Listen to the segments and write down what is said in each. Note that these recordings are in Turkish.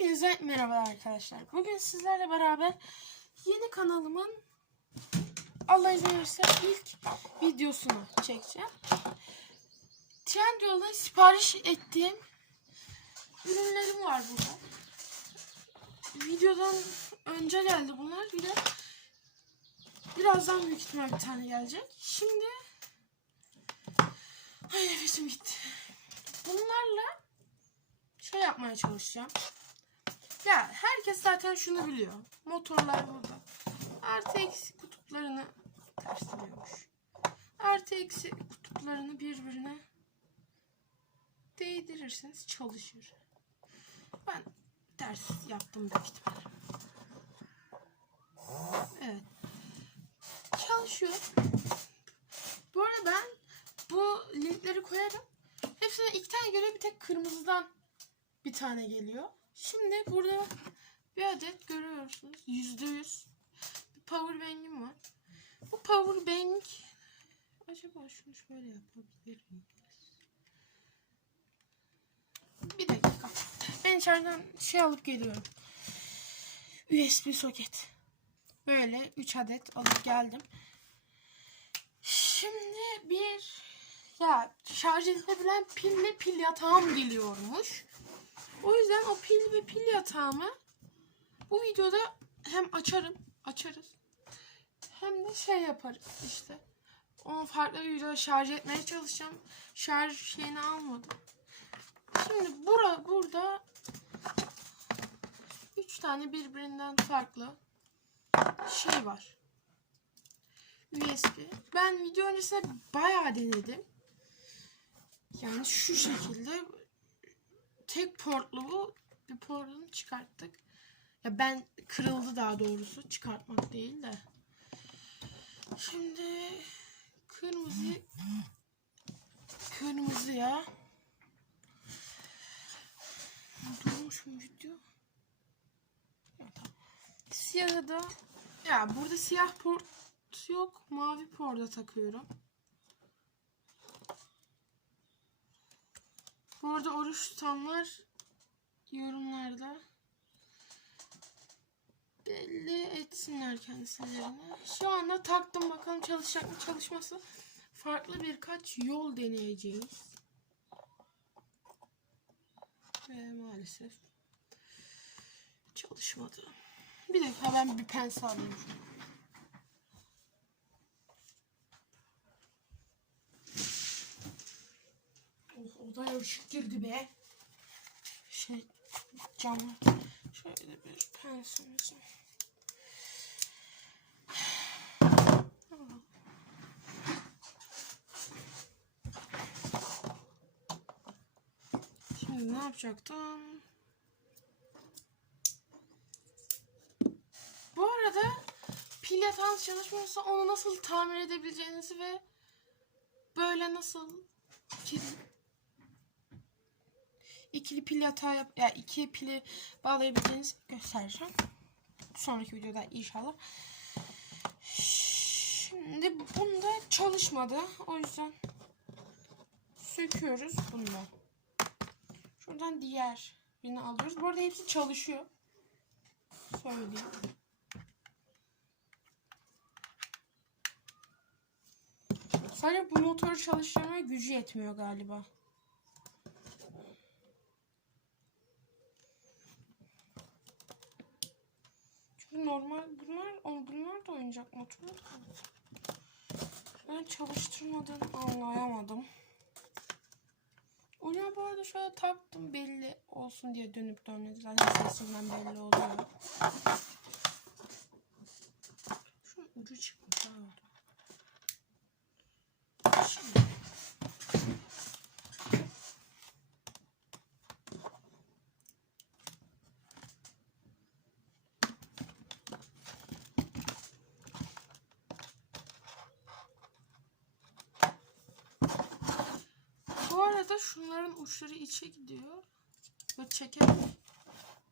Hepinize merhaba arkadaşlar. Bugün sizlerle beraber yeni kanalımın Allah izin verirse ilk videosunu çekeceğim. Trendyol'dan sipariş ettiğim ürünlerim var burada. Videodan önce geldi bunlar. Bir de birazdan büyük ihtimal bir tane gelecek. Şimdi ay nefesim gitti. Bunlarla şey yapmaya çalışacağım. Ya herkes zaten şunu biliyor. Motorlar burada. Artı eksi kutuplarını tersliyormuş. Artı eksi kutuplarını birbirine değdirirseniz çalışır. Ben ters yaptım büyük ihtimalle. Evet. Çalışıyor. Bu arada ben bu linkleri koyarım. Hepsine iki tane göre bir tek kırmızıdan bir tane geliyor. Şimdi burada bir adet görüyorsunuz. Yüzde yüz. Bir power bank'im var. Bu power bank acaba şunu şöyle yapabilir miyiz? Bir dakika. Ben içeriden şey alıp geliyorum. USB soket. Böyle 3 adet alıp geldim. Şimdi bir ya şarj edilebilen pille pil yatağım geliyormuş. Yüzden o pil ve pil yatağımı bu videoda hem açarım, açarız. Hem de şey yaparız işte. Onu farklı bir videoda şarj etmeye çalışacağım. Şarj şeyini almadım. Şimdi bura, burada üç tane birbirinden farklı şey var. USB. Ben video öncesinde bayağı denedim. Yani şu şekilde tek portlu bu. Bir portunu çıkarttık. Ya ben kırıldı daha doğrusu. Çıkartmak değil de. Şimdi kırmızı kırmızıya durmuş mu video? Ya. Siyahı da ya burada siyah port yok. Mavi porda takıyorum. Bu arada oruç tutanlar yorumlarda belli etsinler kendilerini. Şu anda taktım bakalım çalışacak mı çalışması. Farklı birkaç yol deneyeceğiz. Ve maalesef çalışmadı. Bir dakika ben bir pense alayım. Odaya ışık girdi be. Şey camlar. Şöyle bir pensimiz. Şimdi ne yapacaktım? Bu arada pil yatağın çalışmıyorsa onu nasıl tamir edebileceğinizi ve böyle nasıl ikili, ikili pil yatağı yap, ya yani iki pili bağlayabileceğinizi göstereceğim. Sonraki videoda inşallah. Şimdi bunda çalışmadı. O yüzden söküyoruz bundan. Şuradan diğer birini alıyoruz. Bu arada hepsi çalışıyor. Söyleyeyim. Sadece bu motoru çalıştırmaya gücü yetmiyor galiba. Normal bunlar, bunlar da oyuncak motoru. Ben çalıştırmadan anlayamadım. Ona bu arada şöyle taktım belli olsun diye dönüp dönmedi. Zaten sesinden belli oluyor. Şu ucu çıkmış ha. Şimdi. Bu arada şunların uçları içe gidiyor. Ve çekerek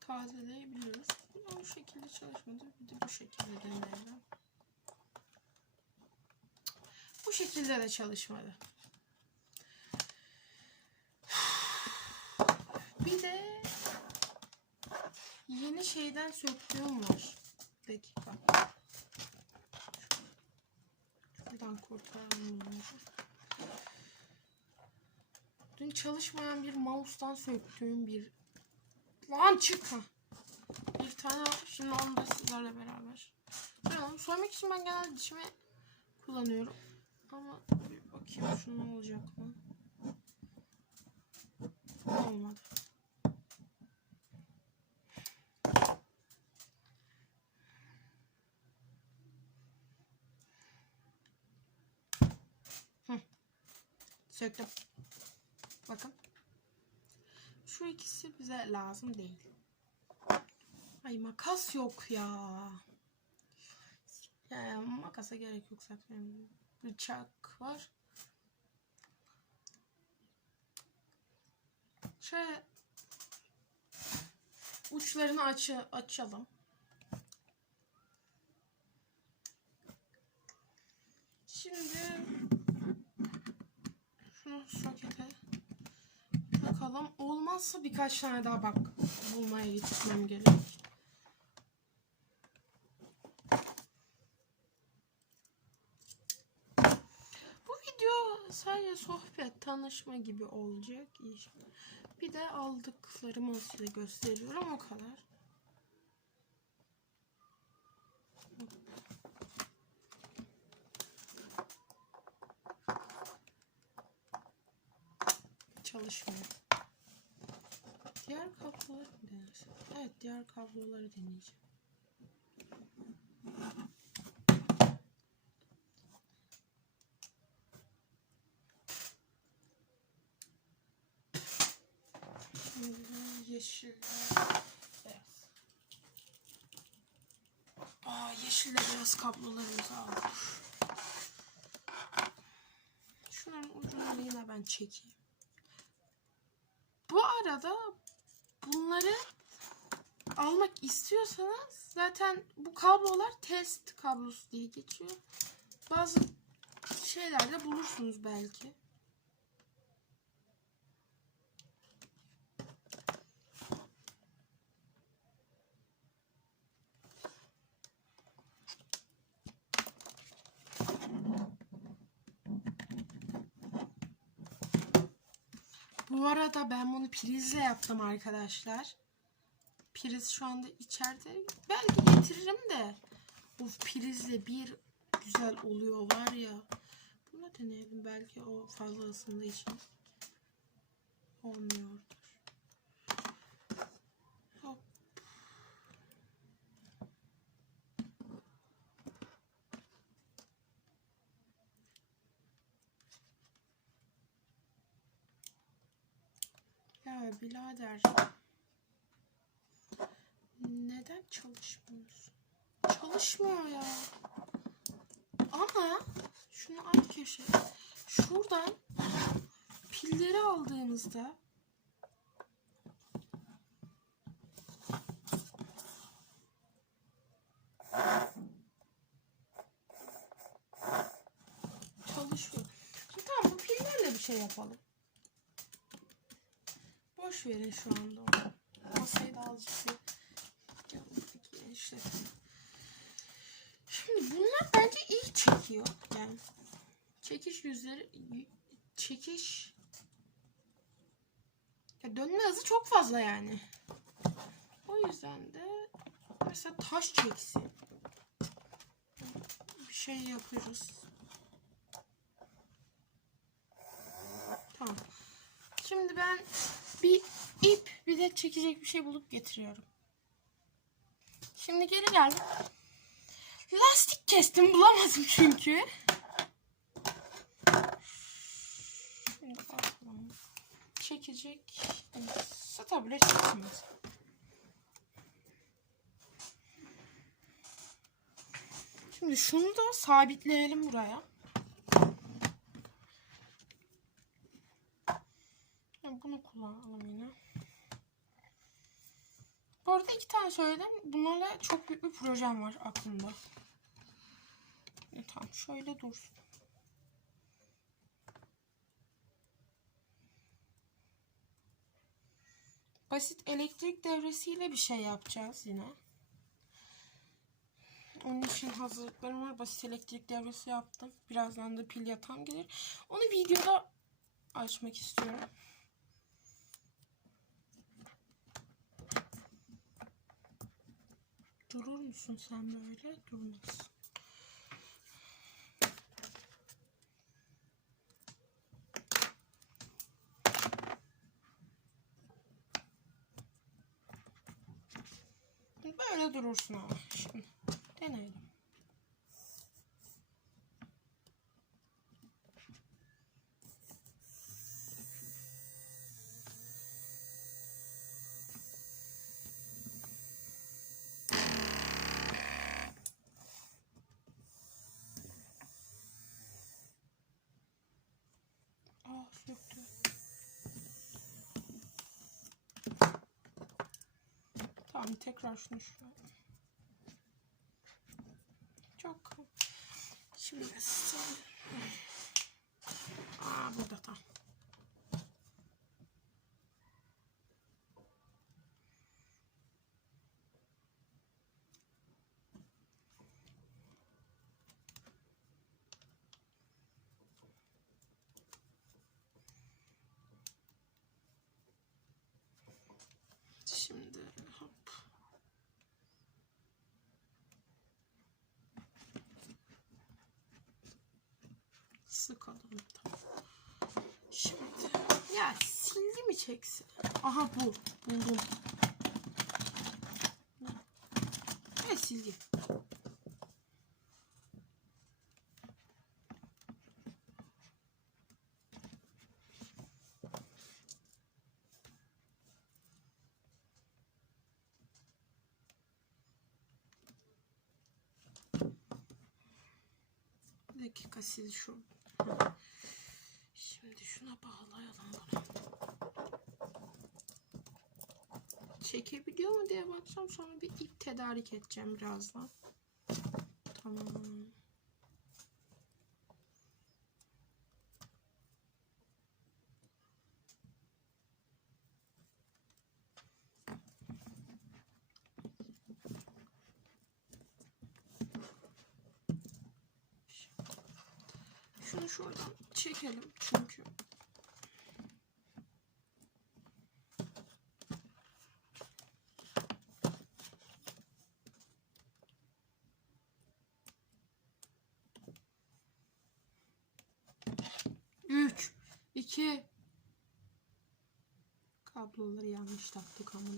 tazeleyebiliyoruz. Bu şekilde çalışmadı. Bir de bu şekilde deneyelim. Bu şekilde de çalışmadı. Bir de yeni şeyden söktüğüm var. Bir dakika. Şuradan bunları. Dün çalışmayan bir mouse'dan söktüğüm bir... Lan çık ha. Bir tane. Şimdi onu da sizlerle beraber. Ben onu soymak için ben genelde dişimi kullanıyorum. Ama bir bakayım şu olacak mı? Olmadı. Söktüm. Bakın. Şu ikisi bize lazım değil. Ay makas yok ya. Ya makasa gerek yok zaten. Bıçak var. Şöyle uçlarını aç açalım. Şimdi şunu sokete takalım. Olmazsa birkaç tane daha bak bulmaya gitmem gerek. Bu video sadece sohbet, tanışma gibi olacak. Bir de aldıklarımı size gösteriyorum o kadar. Çalışmıyor. Diğer kabloları mı denersem? Evet diğer kabloları deneyeceğim. Yeşil. Evet. Aa yeşille biraz kablolarımızı aldık. Şunların ucunu yine ben çekeyim. Bu arada bunları almak istiyorsanız zaten bu kablolar test kablosu diye geçiyor. Bazı şeylerde bulursunuz belki. Bu arada ben bunu prizle yaptım arkadaşlar. Priz şu anda içeride. Belki getiririm de. Bu prizle bir güzel oluyor var ya. Bunu deneyelim. Belki o fazla ısındığı için olmuyordur. Ya birader. Neden çalışmıyorsun? Çalışmıyor ya. Ama şunu alt köşe. Şuradan pilleri aldığınızda çalışıyor. Şimdi tamam bu pillerle bir şey yapalım. Boş verin şu anda. Masayı da azıcık. Şimdi bunlar bence iyi çekiyor. Yani çekiş yüzleri çekiş ya dönme hızı çok fazla yani. O yüzden de mesela taş çeksin. Bir şey yapıyoruz. Tamam. Şimdi ben bir ip bir de çekecek bir şey bulup getiriyorum. Şimdi geri geldim. Lastik kestim bulamadım çünkü. Şimdi bakalım. Çekecek. Çekmez. Şimdi şunu da sabitleyelim buraya. Bunu kullanalım yine. Bu arada iki tane söyledim. Bunlarla çok büyük bir projem var aklımda. E, tamam şöyle dursun. basit elektrik devresiyle bir şey yapacağız yine. Onun için hazırlıklarım var. Basit elektrik devresi yaptım. Birazdan da pil yatağım gelir. Onu videoda açmak istiyorum. Durur musun sen böyle? Durmaz. Böyle durursun ama şimdi. Deneyelim. Aa söktü. Tamam tekrar şunu şuraya. Çok. Şimdi sil. Aa burada tam. Şimdi hop. Sıkalım. Tamam. Şimdi ya silgi mi çeksin? Aha bu. Buldum. Ne silgi? Bir dakika sil şu. Şimdi şuna bağlayalım bunu. Çekebiliyor mu diye bakacağım. Sonra bir ip tedarik edeceğim birazdan. Tamam. Şunu şuradan çekelim çünkü. Üç, iki. Kabloları yanlış taktık ama.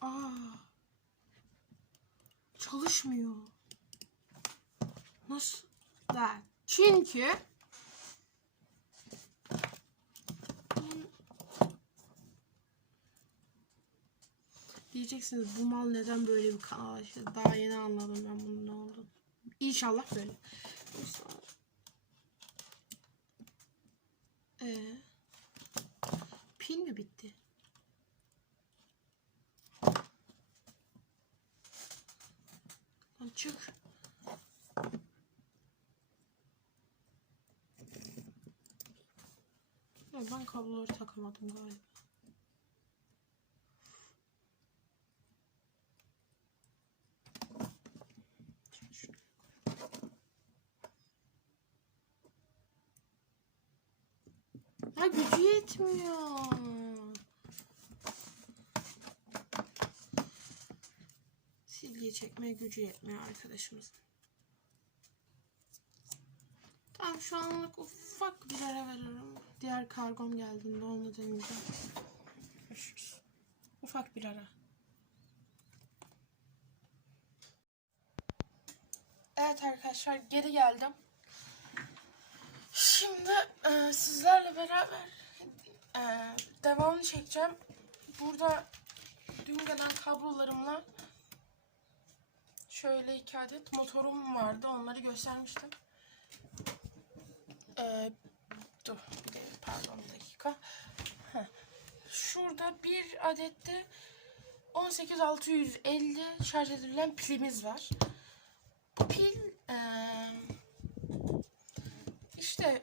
Aa. Çalışmıyor. Nasıl? Da. Çünkü Diyeceksiniz bu mal neden böyle bir kanal açtı? Daha yeni anladım ben bunun ne olduğunu. İnşallah böyle. Ee, pil mi bitti? Lan çık. Ya ben kabloları takamadım galiba. Ha gücü yetmiyor. Çekmeye gücü yetmiyor arkadaşımızın. Tamam şu anlık ufak bir ara veririm. Diğer kargom geldiğinde onu deneyeceğim. Ufak bir ara. Evet arkadaşlar geri geldim. Şimdi e, sizlerle beraber e, devamını çekeceğim. Burada dün gelen kablolarımla şöyle iki adet motorum vardı. Onları göstermiştim. Ee, dur bir de pardon bir dakika. Heh. Şurada bir adette 18650 şarj edilen pilimiz var. Bu pil eee, işte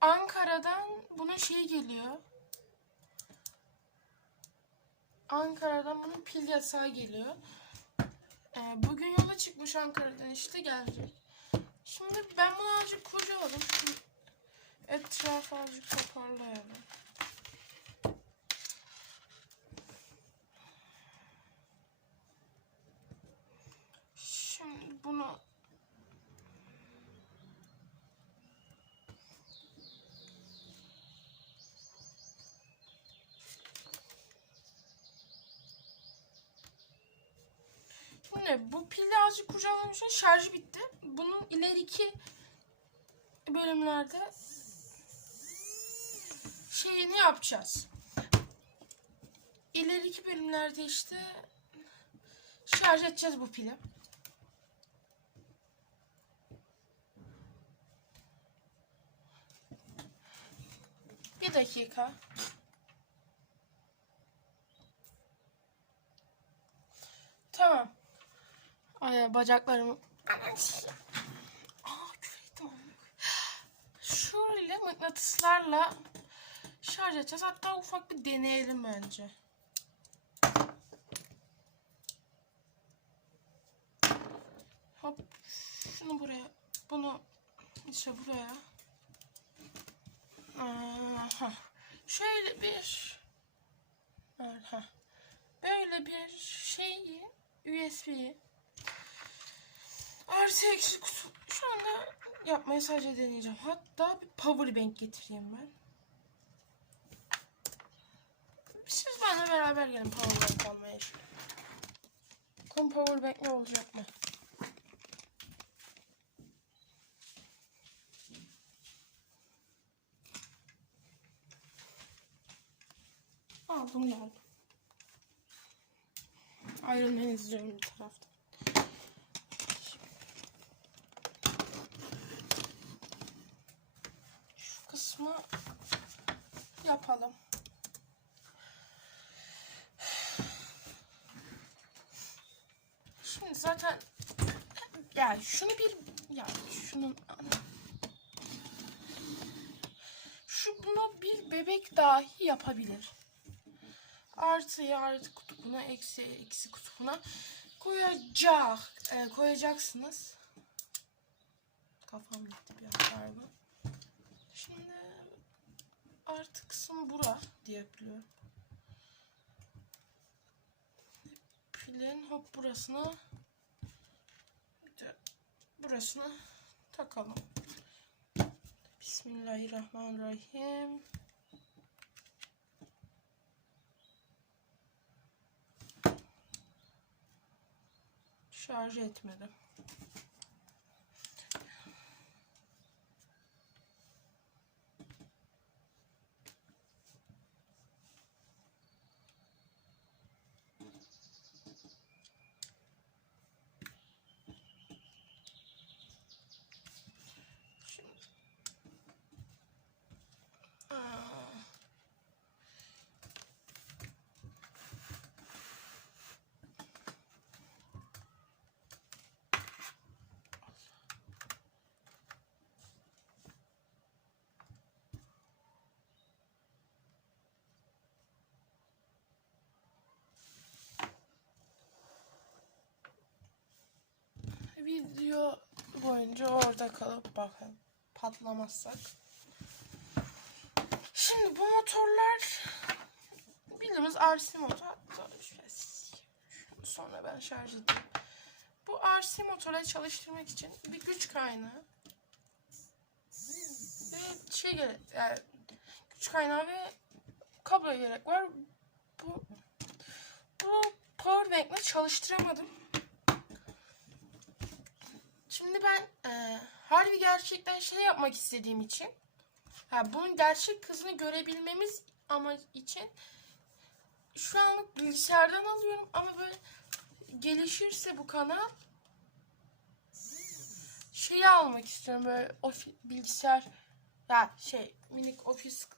Ankara'dan bunun şeyi geliyor. Ankara'dan bunun pil yasağı geliyor. Ee, bugün yola çıkmış Ankara'dan işte gelecek. Şimdi ben bunu azıcık kurcaladım. Şu etrafı azıcık toparlayalım. Şimdi bunu Şimdi bu pili azıcık kurcalamışım. Şarjı bitti. Bunun ileriki bölümlerde şeyini yapacağız. İleriki bölümlerde işte şarj edeceğiz bu pili. Bir dakika. Tamam. Ay bacaklarım. Aa. Şöyle mıknatıslarla şarj edeceğiz. Hatta ufak bir deneyelim bence. Hop. Şunu buraya. Bunu işte buraya. Aha. Şöyle bir Aha. Böyle bir şeyi USB'yi artı eksi kutu şu anda yapmayı sadece deneyeceğim. Hatta bir power bank getireyim ben. Siz benimle beraber gelin power bank almaya. Bakalım power bank ne olacak mı? Aldım geldim. Man izliyorum bir tarafta. Şu kısmı yapalım. Şimdi zaten yani şunu bir ya şunun şu bunu bir bebek dahi yapabilir artıyı artı kutbuna eksi eksi kutbuna koyacak e, koyacaksınız. Kafam gitti bir an pardon. Şimdi artı kısım bura diye biliyorum. Pilin hop burasına burasına takalım. Bismillahirrahmanirrahim. Şarj etmedim. Şimdi- Aa. Video boyunca orada kalıp bakın patlamazsak. Şimdi bu motorlar bildiğimiz RC motor. Sonra ben şarj edeyim. Bu RC motoru çalıştırmak için bir güç kaynağı ve şey gerek yani güç kaynağı ve kablo gerek var. Bu bu power bank'le çalıştıramadım. Şimdi ben e, harbi gerçekten şey yapmak istediğim için ha, bunun gerçek hızını görebilmemiz ama için şu anlık bilgisayardan alıyorum ama böyle gelişirse bu kanal şeyi almak istiyorum böyle ofi- bilgisayar ya şey minik ofis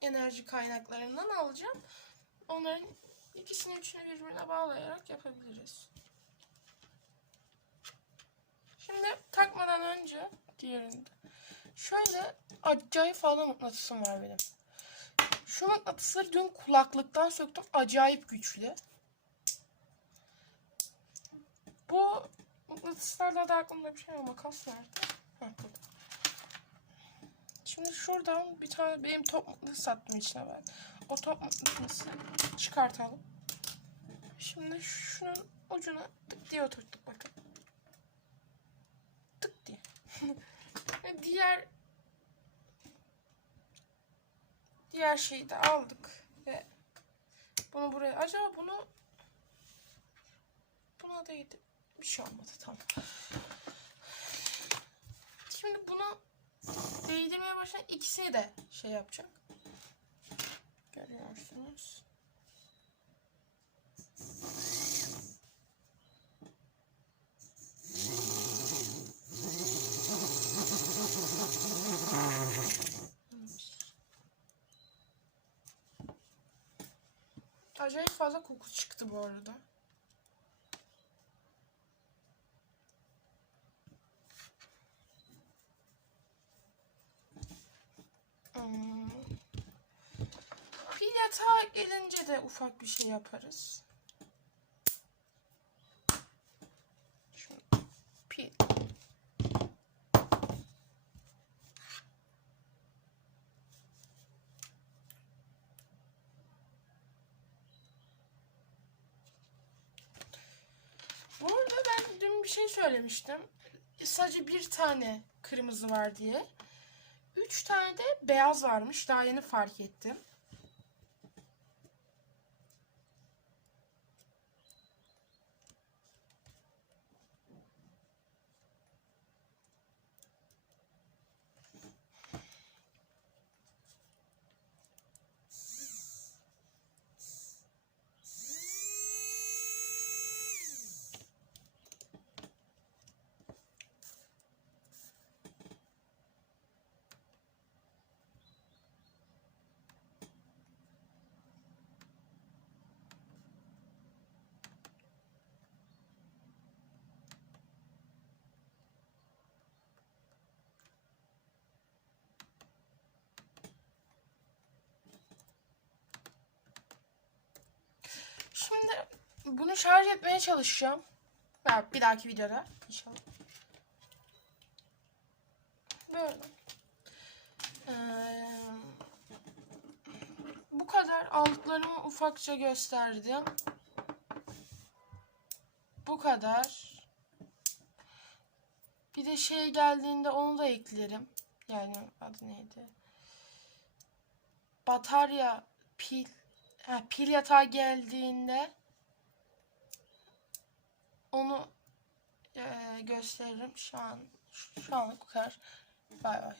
enerji kaynaklarından alacağım. Onların ikisini üçünü birbirine bağlayarak yapabiliriz. Şimdi takmadan önce diğerinde şöyle acayip fazla mıknatısım var benim. Şu mıknatısları dün kulaklıktan söktüm. Acayip güçlü. Bu mıknatıslarla da aklımda bir şey var. Makas nerede? Şimdi şuradan bir tane benim top mıknatıs attım içine ben. O top mıknatısı çıkartalım. Şimdi şunun ucuna tık diye oturttuk bakın. Tık diye. Ve diğer diğer şeyi de aldık ve bunu buraya acaba bunu buna değdi bir şey olmadı tamam. Şimdi buna değdirmeye başlayan ikisini de şey yapacak. Görüyorsunuz Acayip fazla koku çıktı bu arada. Hmm. Pil yatağa gelince de ufak bir şey yaparız. Şunu pil. Bu arada ben dün bir şey söylemiştim. Sadece bir tane kırmızı var diye. Üç tane de beyaz varmış. Daha yeni fark ettim. Şimdi bunu şarj etmeye çalışacağım. Ya bir dahaki videoda inşallah. Böyle. Ee, bu kadar aldıklarımı ufakça gösterdim. Bu kadar. Bir de şey geldiğinde onu da eklerim. Yani adı neydi? Batarya, pil. Ha, pil yatağı geldiğinde onu e, gösteririm. Şu an şu anlık bu kadar. Bay bay.